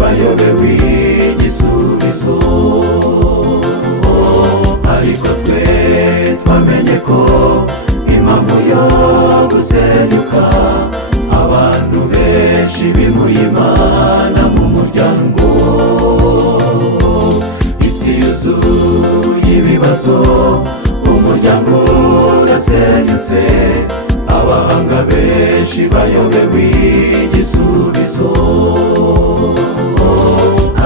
bayobewe igisubizo, ariko twe twamenye ko impamvu yo gusenyuka abantu benshi bimuye Imana mu muryango. Isi yuzuye ibibazo, umuryango urasenyutse, abahanga benshi bayobewe igisubizo,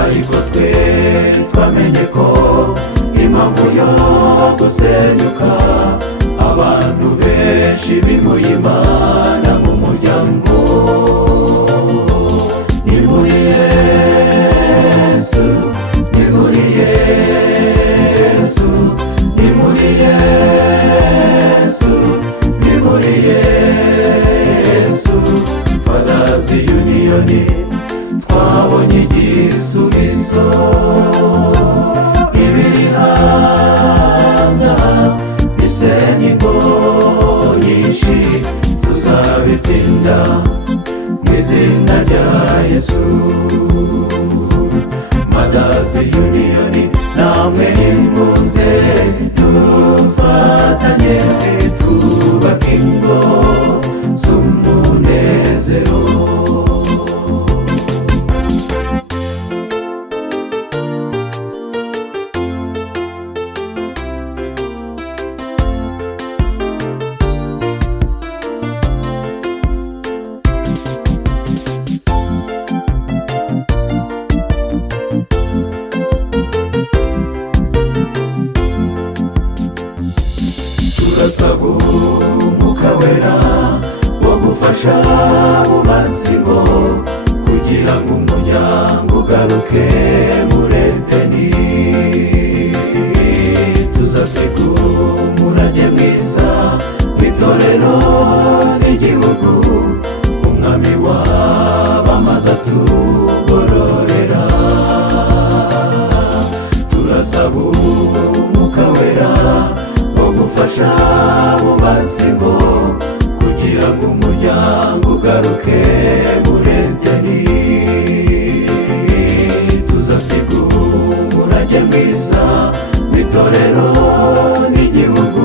ariko twe twamenye ko impamvu yo gusenyuka abantu benshi bimuye Imana mu muryango. Ni muri Yesu, ni muri Yesu, ni muri Yesu, ni muri Yesu. Fathers Union twabonye igisubizo, ibiri hanze bisenya ingo nyinshi, tuzabitsinda mu izina rya Yesu. Mothers Union namwe nimuze dufatanye twubake ingo z'umunezero. Turasaba Umwuka Wera wo gufasha mu mazigo, kugira ngo umuryango ugaruke muri Edeni. Tuzasiga umurage mwiza w'itorero n'igihugu, umwami w'abamaze atugororera. Turasaba Umwuka Wera wo gufasha mu mazigo, kugira ngo umuryango ugaruke muri Edeni. Tuzasiga umurage mwiza w'itorero n'igihugu,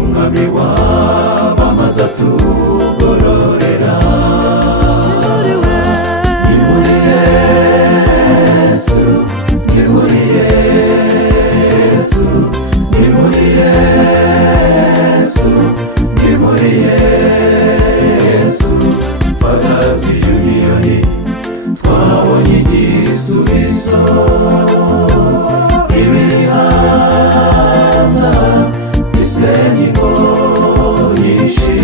umwami w'abamaze atugororera. Ni muri Yesu, ni muri Yesu, ni muri Yesu, ni muri Yesu. Fathers Union twabonye igisubizo, ibiri hanze bisenya ingo nyinshi,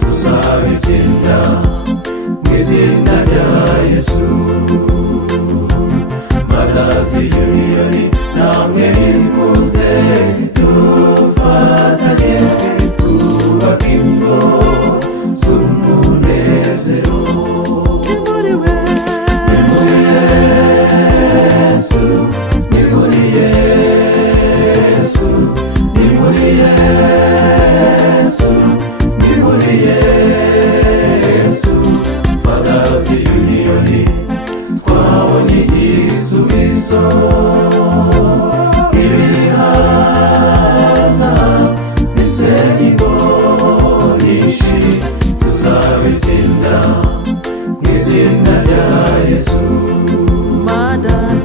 tuzabitsinda mu izina rya Yesu. Mothers Union namwe nimuze dufatanye twubake ingo z'umunezero. Ni muri Yesu, ni muri Yesu, ni muri Yesu, ni muri Yesu. Fathers Union twabonye igisubizo, ibiri hanze bisenya ingo nyinshi, tuzabitsinda mu izina rya Yesu. Mothers